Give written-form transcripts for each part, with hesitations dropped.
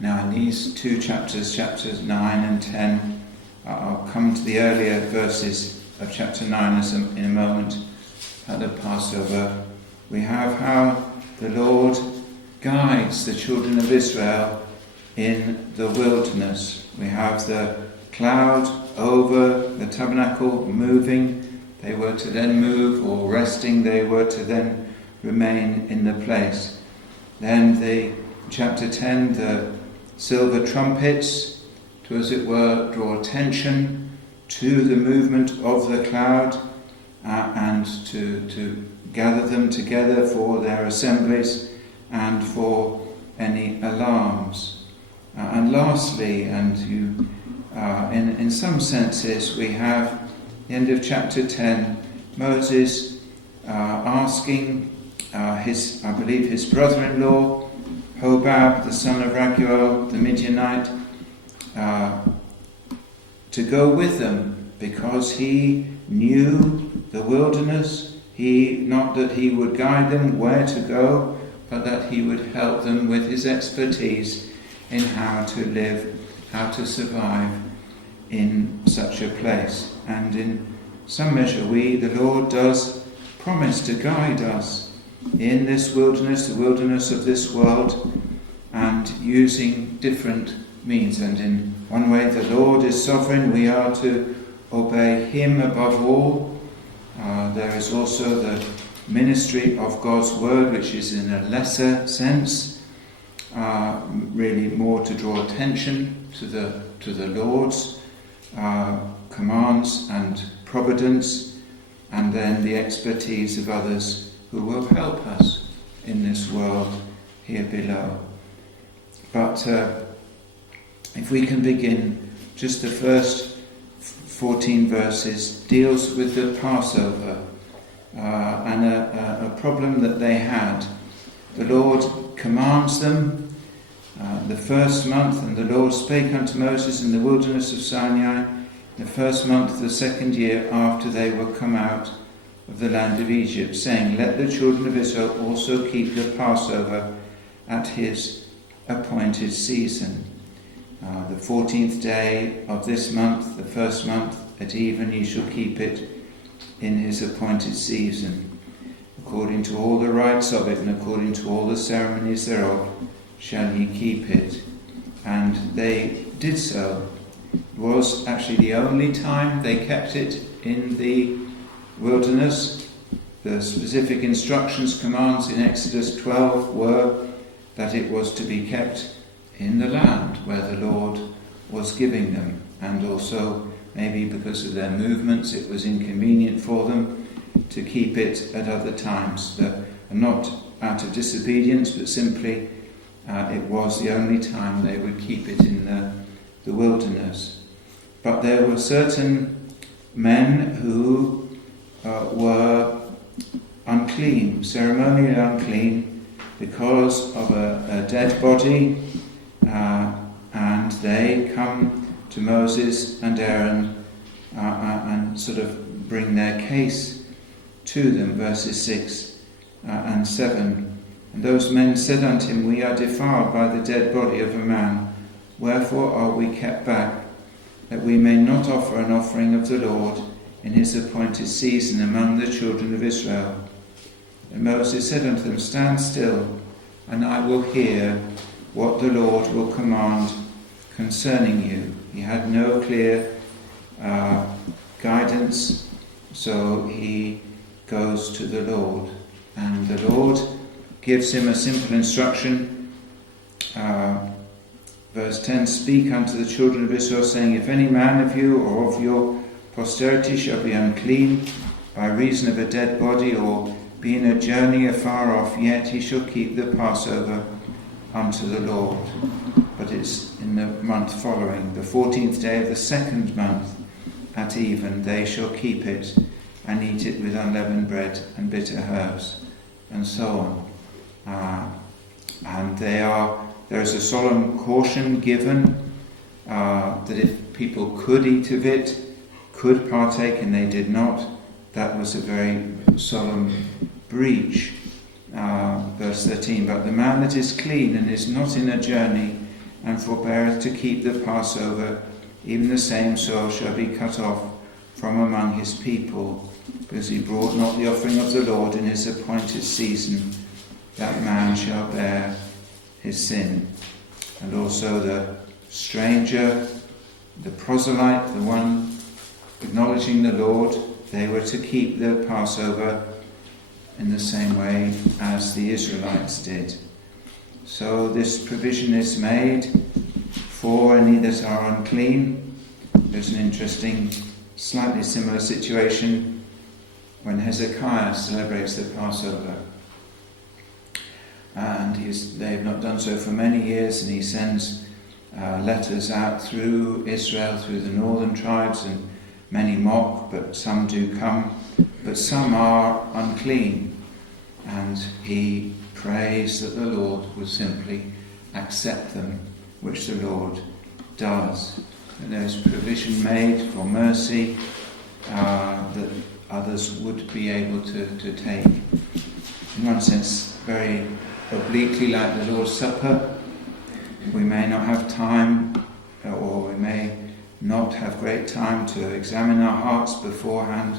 Now in these two chapters, chapters 9 and 10, I'll come to the earlier verses of chapter 9 in a moment at the Passover. We have how the Lord guides the children of Israel in the wilderness. We have the cloud over the tabernacle moving. They were to then move, or resting, they were to then remain in the place. Then chapter 10, the silver trumpets to, as it were, draw attention to the movement of the cloud and to gather them together for their assemblies and for any alarms. And lastly, in some senses, we have the end of chapter 10, Moses asking his brother-in-law, Hobab, the son of Raguel, the Midianite, to go with them, because he knew the wilderness. Not that he would guide them where to go, but that he would help them with his expertise in how to live, how to survive in such a place. And in some measure the Lord does promise to guide us in this wilderness, the wilderness of this world, and using different means. And in one way the Lord is sovereign. We are to obey him above all. There is also the ministry of God's word, which is in a lesser sense, really more to draw attention to the Lord's commands and providence, and then the expertise of others who will help us in this world here below. But if we can begin, just the first 14 verses deals with the Passover and a problem that they had. The Lord commands them the first month, and the Lord spake unto Moses in the wilderness of Sinai, the first month of the second year after they were come out of the land of Egypt, saying, Let the children of Israel also keep the Passover at his appointed season. The 14th day of this month, the first month, at even ye shall keep it in his appointed season. According to all the rites of it, and according to all the ceremonies thereof, shall ye keep it. And they did so. It was actually the only time they kept it in the wilderness. The specific instructions, commands in Exodus 12 were that it was to be kept in the land where the Lord was giving them, and also maybe because of their movements it was inconvenient for them to keep it at other times, not out of disobedience, but simply it was the only time they would keep it in the wilderness. But there were certain men who were unclean, ceremonially unclean, because of a dead body, and they come to Moses and Aaron and sort of bring their case to them, verses 6 and 7. And those men said unto him, We are defiled by the dead body of a man. Wherefore are we kept back, that we may not offer an offering of the Lord in his appointed season among the children of Israel? And Moses said unto them, Stand still, and I will hear what the Lord will command concerning you. He had no clear guidance, so he goes to the Lord. And the Lord gives him a simple instruction. Verse 10, Speak unto the children of Israel, saying, If any man of you or of your posterity shall be unclean by reason of a dead body, or be in a journey afar off, yet he shall keep the Passover unto the Lord. But it's in the month following, the 14th day of the second month at even, they shall keep it and eat it with unleavened bread and bitter herbs, and so on. And there is a solemn caution given that if people could eat of it, could partake, and they did not, that was a very solemn breach. Verse 13, But the man that is clean and is not in a journey and forbeareth to keep the Passover, even the same soul shall be cut off from among his people, because he brought not the offering of the Lord in his appointed season. That man shall bear his sin. And also the stranger, the proselyte, the one acknowledging the Lord, they were to keep the Passover in the same way as the Israelites did. So this provision is made for any that are unclean. There's an interesting, slightly similar situation when Hezekiah celebrates the Passover. And they've not done so for many years, and he sends letters out through Israel, through the northern tribes, and many mock, but some do come. But some are unclean, and he prays that the Lord would simply accept them, which the Lord does. And there's provision made for mercy that others would be able to take. In one sense, very obliquely like the Lord's Supper. We may not have time, or we may not have great time to examine our hearts beforehand,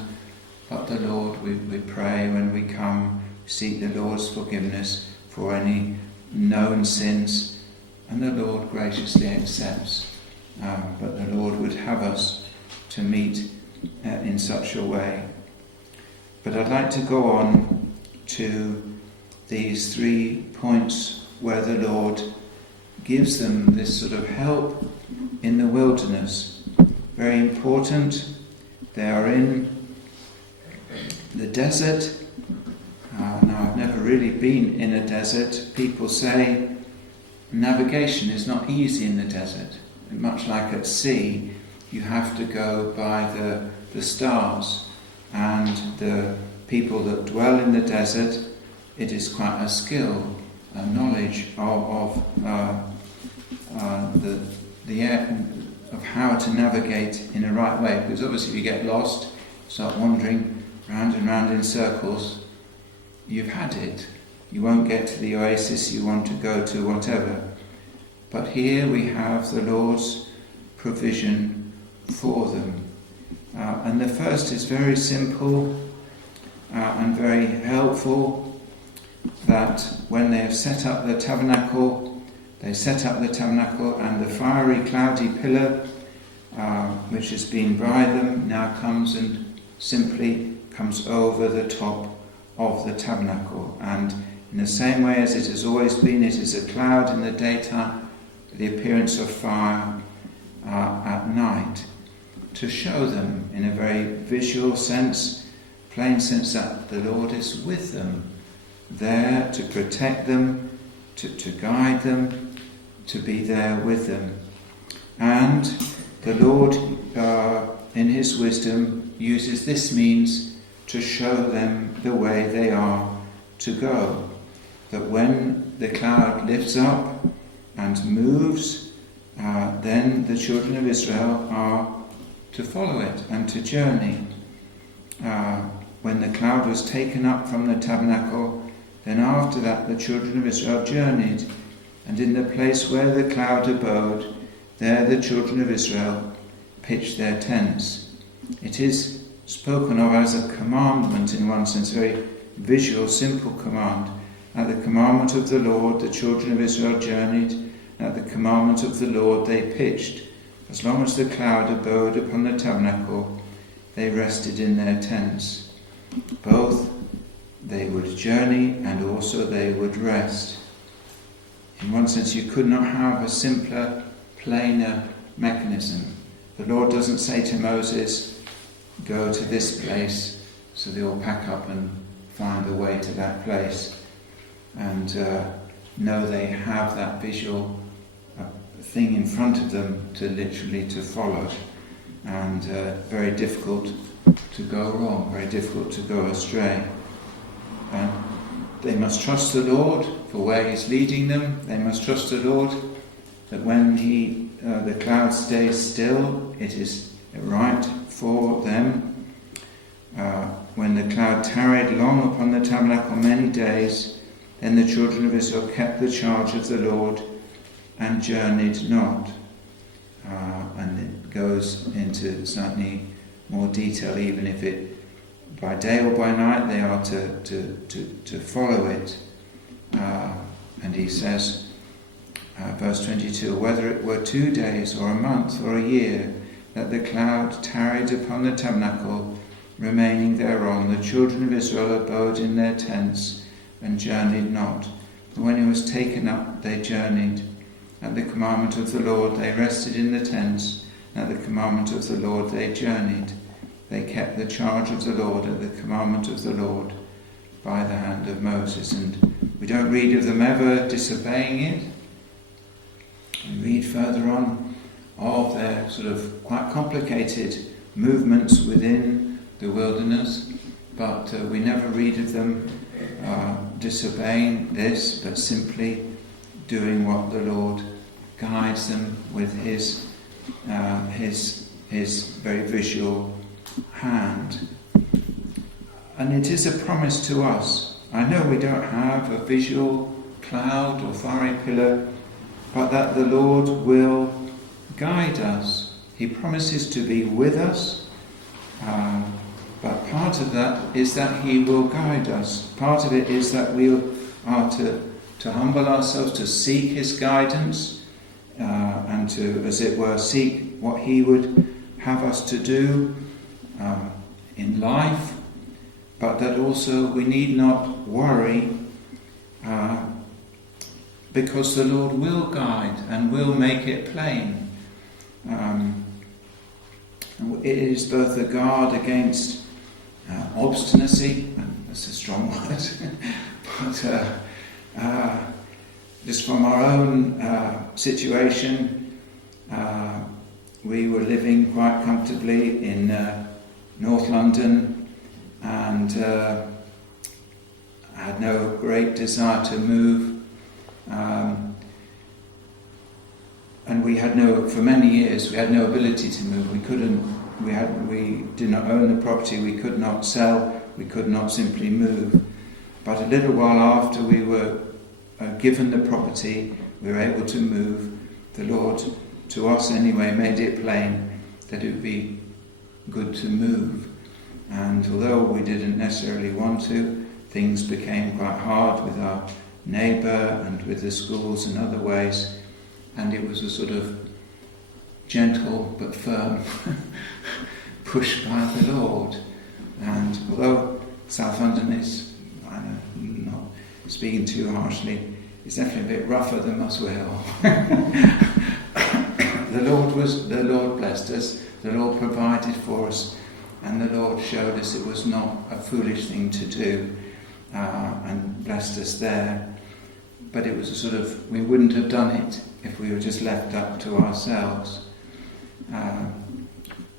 but the Lord, we pray when we come, seek the Lord's forgiveness for any known sins, and the Lord graciously accepts. But the Lord would have us to meet in such a way. But I'd like to go on to these 3 points where the Lord gives them this sort of help in the wilderness. Very important. They are in the desert. Now, I've never really been in a desert. People say navigation is not easy in the desert. Much like at sea, you have to go by the stars. And the people that dwell in the desert, it is quite a skill, a knowledge of the air, of how to navigate in a right way. Because obviously if you get lost, start wandering round and round in circles, you've had it. You won't get to the oasis you want to go to, whatever. But here we have the Lord's provision for them. And the first is very simple and very helpful, that when they have set up the tabernacle, they set up the tabernacle, and the fiery cloudy pillar which has been by them now comes and simply comes over the top of the tabernacle. And in the same way as it has always been, it is a cloud in the daytime, the appearance of fire at night, to show them in a very visual sense, plain sense, that the Lord is with them, there to protect them, to guide them, to be there with them. And the Lord, in his wisdom, uses this means to show them the way they are to go. That when the cloud lifts up and moves, then the children of Israel are to follow it and to journey. When the cloud was taken up from the tabernacle, then after that the children of Israel journeyed, and in the place where the cloud abode, there the children of Israel pitched their tents. It is spoken of as a commandment in one sense, very visual, simple command. At the commandment of the Lord, the children of Israel journeyed, and at the commandment of the Lord they pitched. As long as the cloud abode upon the tabernacle, they rested in their tents. Both they would journey and also they would rest. In one sense, you could not have a simpler, plainer mechanism. The Lord doesn't say to Moses, go to this place, so they all pack up and find the way to that place. And no, they have that visual thing in front of them to literally to follow. And very difficult to go wrong, very difficult to go astray. And they must trust the Lord for where he's leading them. They must trust the Lord that when the cloud stays still, it is right for them. When the cloud tarried long upon the tabernacle many days, then the children of Israel kept the charge of the Lord and journeyed not. And it goes into slightly more detail, even if it by day or by night they are to follow it. And he says, verse 22, whether it were 2 days or a month or a year, that the cloud tarried upon the tabernacle, remaining thereon, the children of Israel abode in their tents and journeyed not. But when he was taken up, they journeyed. At the commandment of the Lord they rested in the tents. At the commandment of the Lord they journeyed. They kept the charge of the Lord at the commandment of the Lord by the hand of Moses. And we don't read of them ever disobeying it. We read further on of their sort of quite complicated movements within the wilderness, but we never read of them disobeying this, but simply doing what the Lord guides them with his very visual hand. And it is a promise to us. I know we don't have a visual cloud or fiery pillar, but that the Lord will guide us. He promises to be with us, but part of that is that he will guide us. Part of it is that we are to humble ourselves, to seek his guidance, and to, as it were, seek what he would have us to do in life, but that also we need not worry, because the Lord will guide and will make it plain. It is both a guard against obstinacy, and that's a strong word, but just from our own situation, we were living quite comfortably in North London, and I had no great desire to move. And we had for many years, we had no ability to move. We did not own the property, we could not sell, we could not simply move. But a little while after we were given the property, we were able to move. The Lord, to us anyway, made it plain that it would be good to move. And although we didn't necessarily want to, things became quite hard with our neighbour and with the schools and other ways. And it was a sort of gentle but firm push by the Lord. And although South London is, I'm not speaking too harshly, it's definitely a bit rougher than Muswell. The Lord blessed us, the Lord provided for us, and the Lord showed us it was not a foolish thing to do, and blessed us there. But it was a sort of, we wouldn't have done it if we were just left up to ourselves.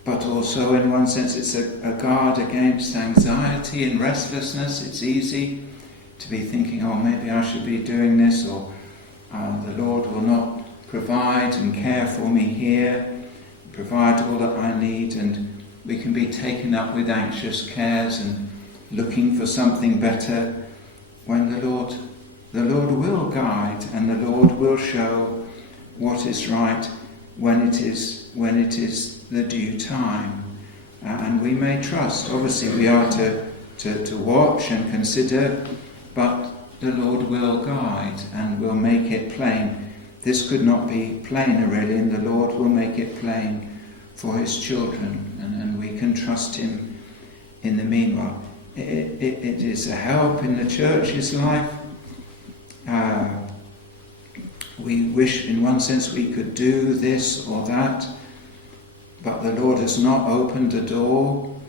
But also, in one sense, it's a guard against anxiety and restlessness. It's easy to be thinking, oh, maybe I should be doing this, or the Lord will not provide and care for me here, provide all that I need, and we can be taken up with anxious cares and looking for something better, when the Lord will guide, and the Lord will show what is right when it is the due time. And we may trust. Obviously we are to watch and consider, but the Lord will guide and will make it plain. This could not be plainer really, and the Lord will make it plain for his children, and we can trust him in the meanwhile. It is a help in the church's life. We wish in one sense we could do this or that, but the Lord has not opened the door.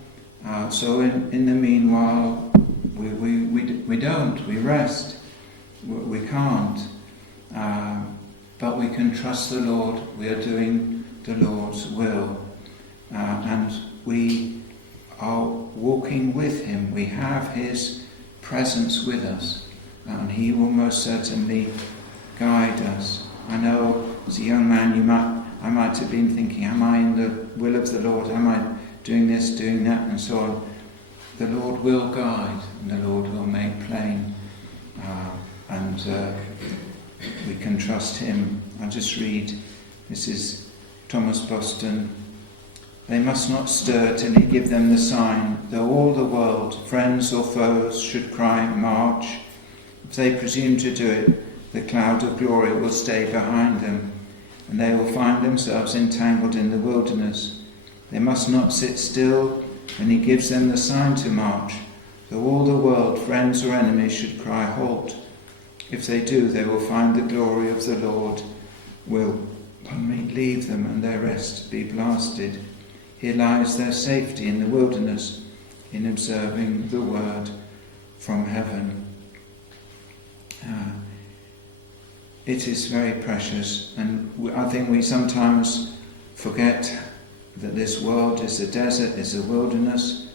So in the meanwhile, we don't, we rest. We can't. But we can trust the Lord. We are doing the Lord's will. And we are walking with him. We have his presence with us. And he will most certainly guide us. I know as a young man I might have been thinking, am I in the will of the Lord? Am I doing this, doing that, and so on? The Lord will guide, and the Lord will make plain. we can trust him. I'll just read. This is Thomas Boston. They must not stir till he give them the sign, though all the world, friends or foes, should cry, march. If they presume to do it, the cloud of glory will stay behind them, and they will find themselves entangled in the wilderness. They must not sit still when he gives them the sign to march, though all the world, friends or enemies, should cry, halt. If they do, they will find the glory of the Lord will leave them and their rest be blasted. Here lies their safety in the wilderness, in observing the word from heaven. It is very precious, and I think we sometimes forget that this world is a desert, is a wilderness,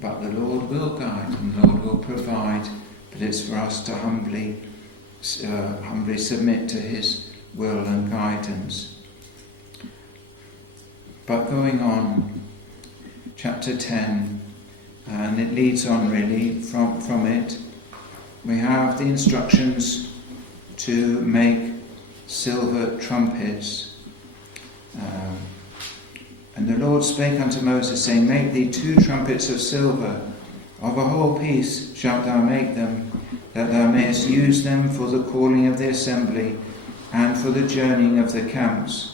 but the Lord will guide and the Lord will provide, but it's for us to humbly submit to his will and guidance. But going on, chapter 10, and it leads on really from it, we have the instructions to make silver trumpets. And the Lord spake unto Moses, saying, Make thee 2 trumpets of silver, of a whole piece shalt thou make them, that thou mayest use them for the calling of the assembly, and for the journeying of the camps.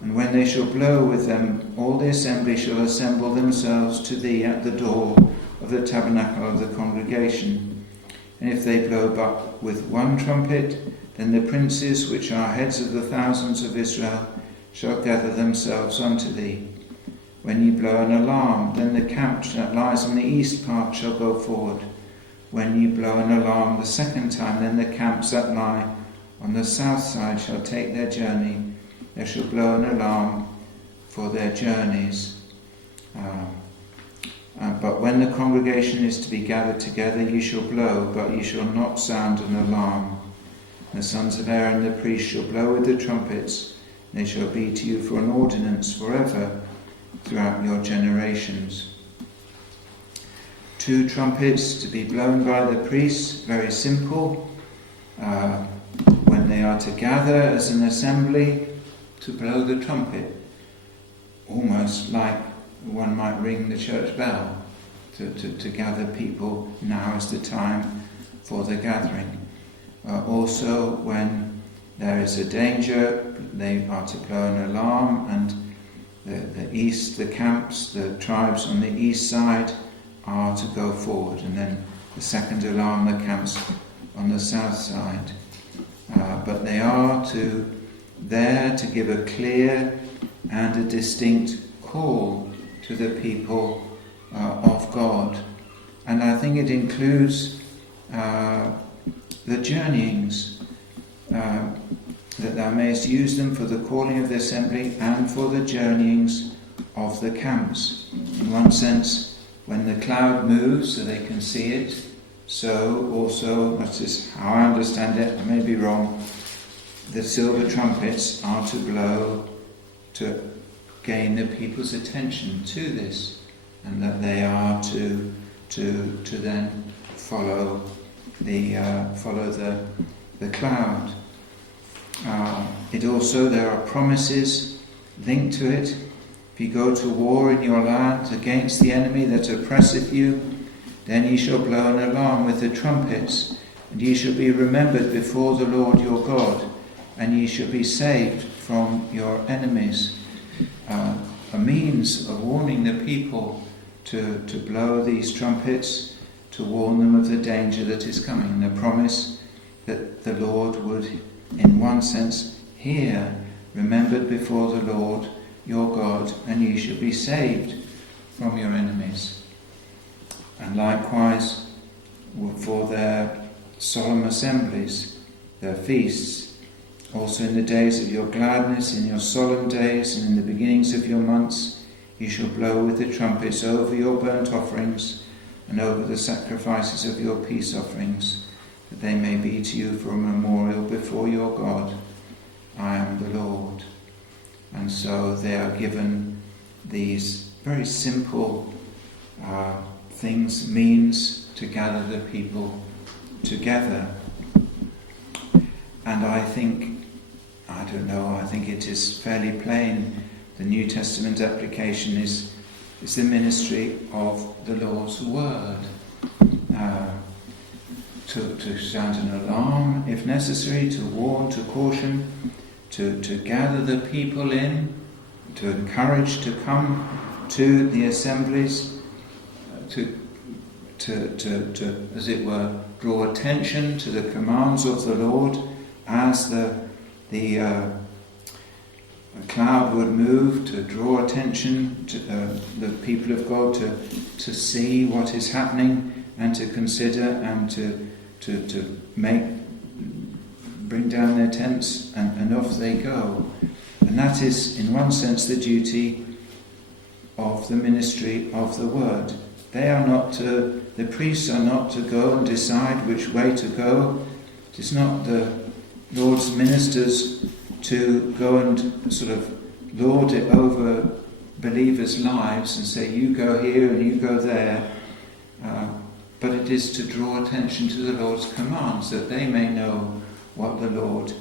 And when they shall blow with them, all the assembly shall assemble themselves to thee at the door of the tabernacle of the congregation. And if they blow but with 1 trumpet, then the princes which are heads of the thousands of Israel shall gather themselves unto thee. When ye blow an alarm, then the camp that lies on the east part shall go forward. When ye blow an alarm the 2nd time, then the camps that lie on the south side shall take their journey. They shall blow an alarm for their journeys. But when the congregation is to be gathered together, ye shall blow, but ye shall not sound an alarm. The sons of Aaron the priest shall blow with the trumpets. They shall be to you for an ordinance forever throughout your generations. 2 trumpets to be blown by the priests, very simple. When they are to gather as an assembly, to blow the trumpet, almost like one might ring the church bell to gather people. Now is the time for the gathering. Also, when there is a danger, they are to blow an alarm, and the camps, the tribes on the east side are to go forward, and then the 2nd alarm, the camps on the south side. But they are there to give a clear and a distinct call to the people of God. And I think it includes the journeyings, that thou mayest use them for the calling of the assembly and for the journeyings of the camps. In one sense, when the cloud moves so they can see it, so also, that is how I understand it, I may be wrong, the silver trumpets are to blow to gain the people's attention to this, and that they are to then follow the cloud. It also, there are promises linked to it. If ye go to war in your land against the enemy that oppresseth you, then ye shall blow an alarm with the trumpets, and ye shall be remembered before the Lord your God, and ye shall be saved from your enemies. A means of warning the people to blow these trumpets, to warn them of the danger that is coming, the promise that the Lord would, in one sense, hear, remembered before the Lord your God, and ye shall be saved from your enemies. And likewise, for their solemn assemblies, their feasts, also in the days of your gladness, in your solemn days, and in the beginnings of your months, you shall blow with the trumpets over your burnt offerings and over the sacrifices of your peace offerings, that they may be to you for a memorial before your God. I am the Lord. And so they are given these very simple means to gather the people together. And I think it is fairly plain. The New Testament application is the ministry of the Lord's Word. To sound an alarm if necessary, to warn, to caution, to gather the people in, to encourage to come to the assemblies, to as it were, draw attention to the commands of the Lord as the cloud would move, to draw attention to the people of God to see what is happening and to consider and to bring down their tents and off they go. And that is, in one sense, the duty of the ministry of the Word. The priests are not to go and decide which way to go. It is not the Lord's ministers to go and sort of lord it over believers' lives and say, you go here and you go there. But it is to draw attention to the Lord's commands, that they may know what the Lord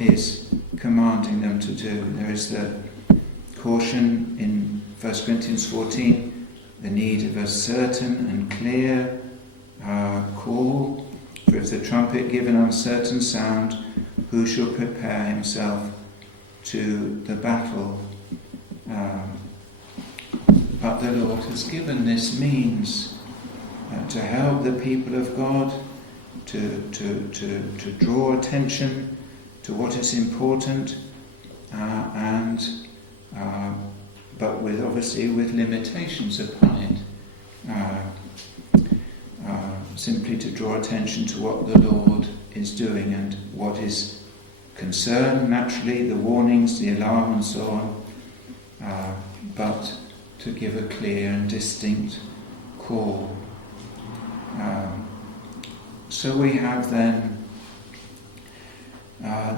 is commanding them to do. There is the caution in 1 Corinthians 14, the need of a certain and clear call. For if the trumpet give an uncertain sound, who shall prepare himself to the battle? But the Lord has given this means to help the people of God to draw attention to what is important, but with limitations upon it. Simply to draw attention to what the Lord is doing and what is concerned, naturally, the warnings, the alarm and so on, but to give a clear and distinct call. So we have then,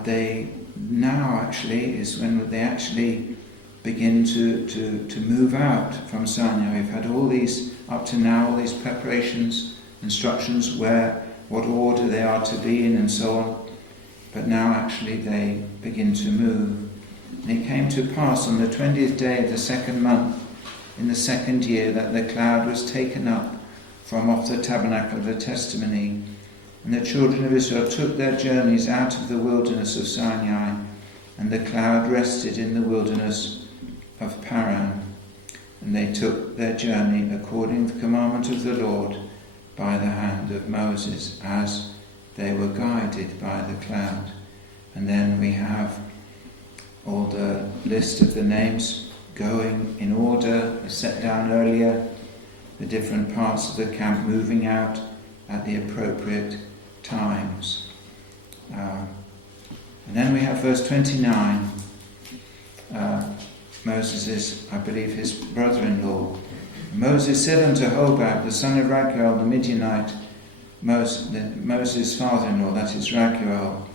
they now actually is when they actually begin to move out from Sinai. We've had all these, up to now, all these preparations, instructions what order they are to be in and so on. But now actually they begin to move. And it came to pass on the 20th day of the second month, in the second year, that the cloud was taken up from off the tabernacle of the testimony. And the children of Israel took their journeys out of the wilderness of Sinai, and the cloud rested in the wilderness of Paran. And they took their journey according to the commandment of the Lord by the hand of Moses, as they were guided by the cloud. And then we have all the list of the names going in order, as set down earlier, the different parts of the camp moving out at the appropriate times. And then we have verse 29. Moses is, I believe, his brother-in-law. Moses said unto Hobab, the son of Raguel, the Midianite, Moses' father-in-law, that is Raguel,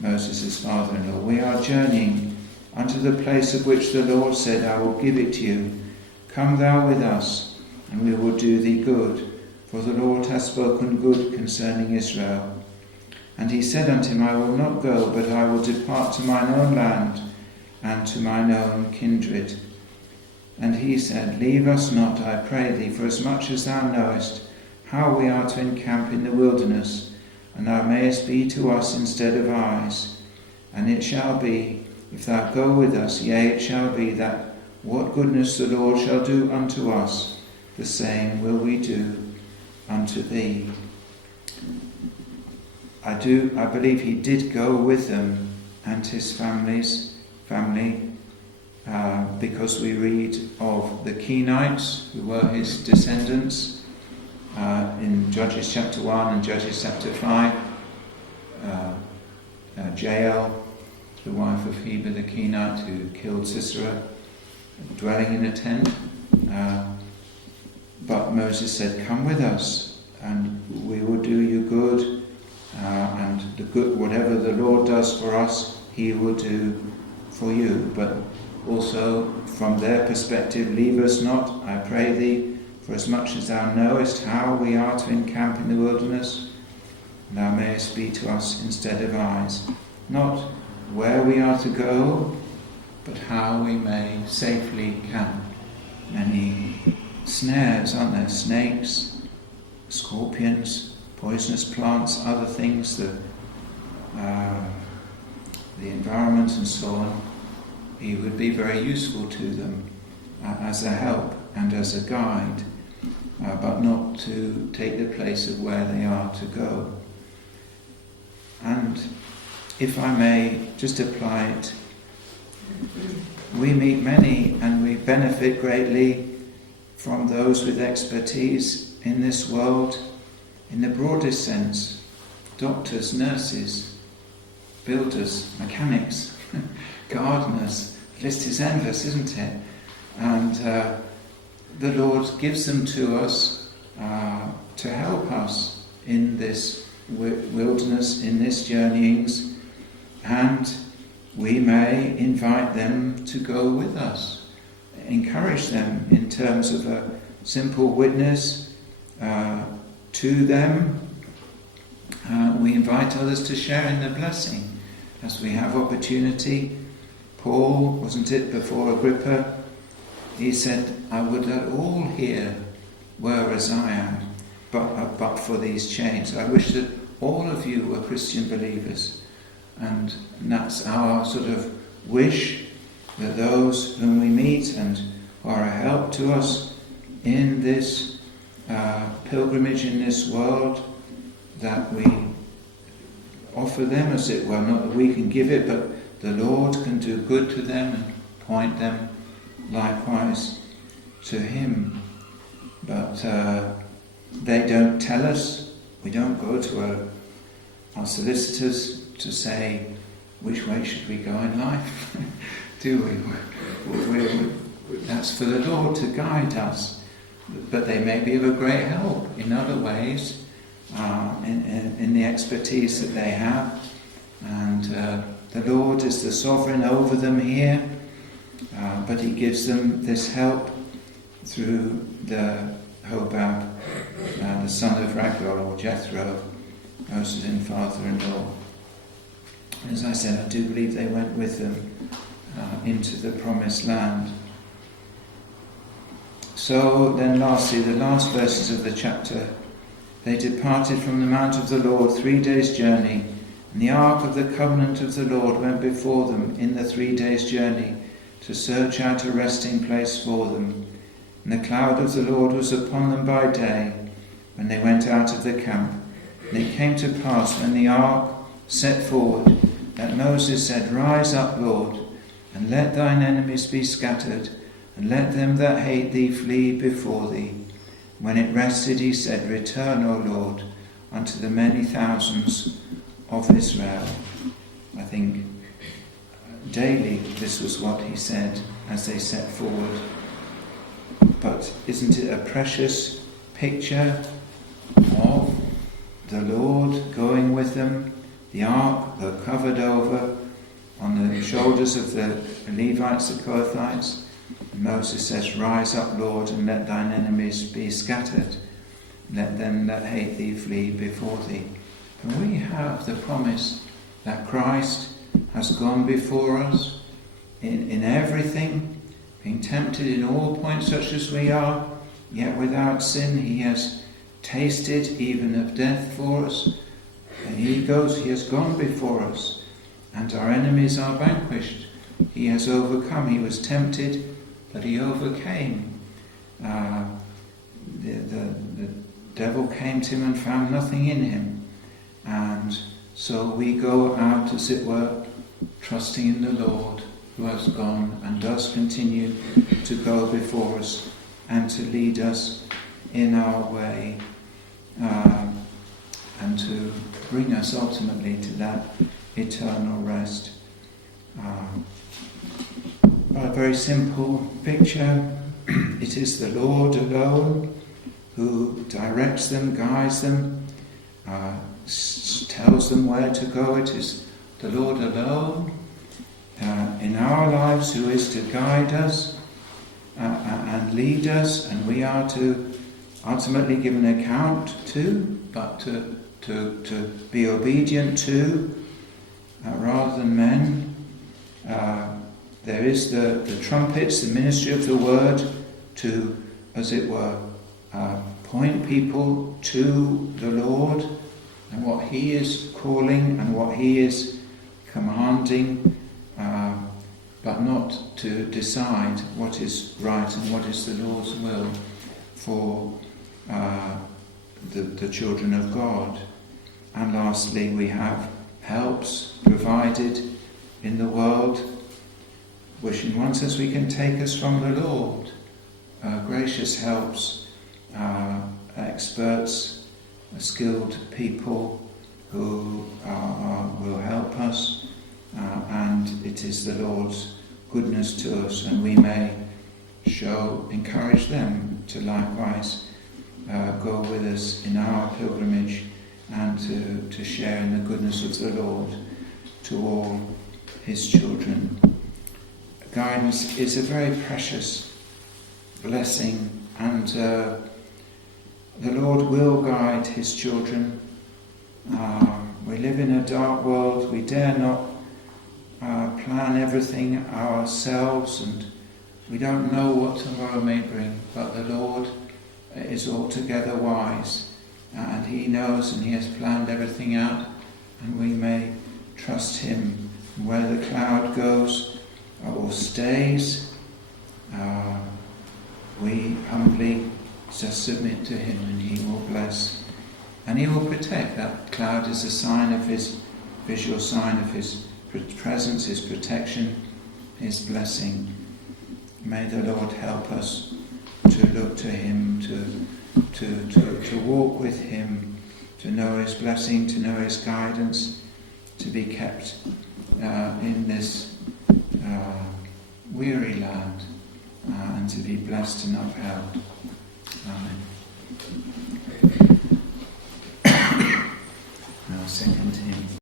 Moses' father-in-law, we are journeying unto the place of which the Lord said, I will give it to you. Come thou with us, and we will do thee good, for the Lord hath spoken good concerning Israel. And he said unto him, I will not go, but I will depart to mine own land and to mine own kindred. And he said, Leave us not, I pray thee, for as much as thou knowest how we are to encamp in the wilderness, and thou mayest be to us instead of eyes. And it shall be, if thou go with us, yea, it shall be that what goodness the Lord shall do unto us, the same will we do unto thee. I believe he did go with them and his family, because we read of the Kenites, who were his descendants, in Judges chapter 1 and Judges chapter 5. Jael, the wife of Heber the Kenite, who killed Sisera, dwelling in a tent. But Moses said, Come with us, and we will do you good. And the good, whatever the Lord does for us, he will do for you. But also, from their perspective, leave us not, I pray thee, for as much as thou knowest how we are to encamp in the wilderness, thou mayest be to us instead of eyes. not where we are to go, but how we may safely camp. Many snares, aren't there? Snakes, scorpions, poisonous plants, other things, the environment and so on. He would be very useful to them as a help and as a guide, but not to take the place of where they are to go. And if I may just apply it, we meet many and we benefit greatly from those with expertise in this world, in the broadest sense: doctors, nurses, builders, mechanics, gardeners. The list is endless, isn't it? And the Lord gives them to us to help us in this wilderness, in this journeyings, and we may invite them to go with us, encourage them in terms of a simple witness to them. We invite others to share in the blessing as we have opportunity. Paul, wasn't it, before Agrippa, he said, "I would that all here were as I am, but for these chains. I wish that all of you were Christian believers." And that's our sort of wish, that those whom we meet and who are a help to us in this pilgrimage in this world, that we offer them, as it were, not that we can give it, but the Lord can do good to them and point them likewise to Him. But they don't tell us. We don't go to our solicitors to say, which way should we go in life? Do we? That's for the Lord to guide us. But they may be of a great help in other ways, in the expertise that they have. And the Lord is the sovereign over them here, but He gives them this help through the Hobab, the son of Raguel, or Jethro, Moses' father-in-law. As I said, I do believe they went with them into the promised land. So then lastly, the last verses of the chapter. They departed from the mount of the Lord 3 days' journey, and the ark of the covenant of the Lord went before them in the 3 days' journey to search out a resting place for them. And the cloud of the Lord was upon them by day when they went out of the camp. And it came to pass when the ark set forward that Moses said, "Rise up, Lord, and let thine enemies be scattered, and let them that hate thee flee before thee." When it rested, he said, "Return, O Lord, unto the many thousands of Israel." I think daily this was what he said as they set forward. But isn't it a precious picture of the Lord going with them, the ark covered over on the shoulders of the Levites, the Kohathites? And Moses says, "Rise up, Lord, and let thine enemies be scattered. Let them that hate thee flee before thee." And we have the promise that Christ has gone before us in everything, being tempted in all points such as we are, yet without sin. He has tasted even of death for us. And he has gone before us, and our enemies are vanquished. He has overcome. He was tempted, but he overcame. The devil came to him and found nothing in him. And so we go out, as it were, trusting in the Lord, who has gone and does continue to go before us and to lead us in our way, and to bring us ultimately to that eternal rest. A very simple picture. It is the Lord alone who directs them, guides them, tells them where to go. It is the Lord alone in our lives who is to guide us and lead us, and we are to ultimately give an account to, but to be obedient to. rather than men. There is the trumpets, the ministry of the word, to, as it were, point people to the Lord and what he is calling and what he is commanding, but not to decide what is right and what is the Lord's will for the children of God. And lastly, we have helps provided in the world, which in one sense we can take us from the Lord. Gracious helps, experts, skilled people who will help us, and it is the Lord's goodness to us, and we may encourage them to likewise go with us in our pilgrimage and to share in the goodness of the Lord to all his children. Guidance is a very precious blessing, and the Lord will guide his children. We live in a dark world. We dare not plan everything ourselves, and we don't know what tomorrow may bring, but the Lord is altogether wise, and he knows and he has planned everything out, and we may trust him. Where the cloud goes or stays, we humbly just submit to him, and he will bless and he will protect. That cloud is a sign of his visual sign of his presence, his protection, his blessing. May the Lord help us to look to him, to walk with him, to know his blessing, to know his guidance, to be kept in this weary land, and to be blessed and upheld. Amen. Now, second hymn.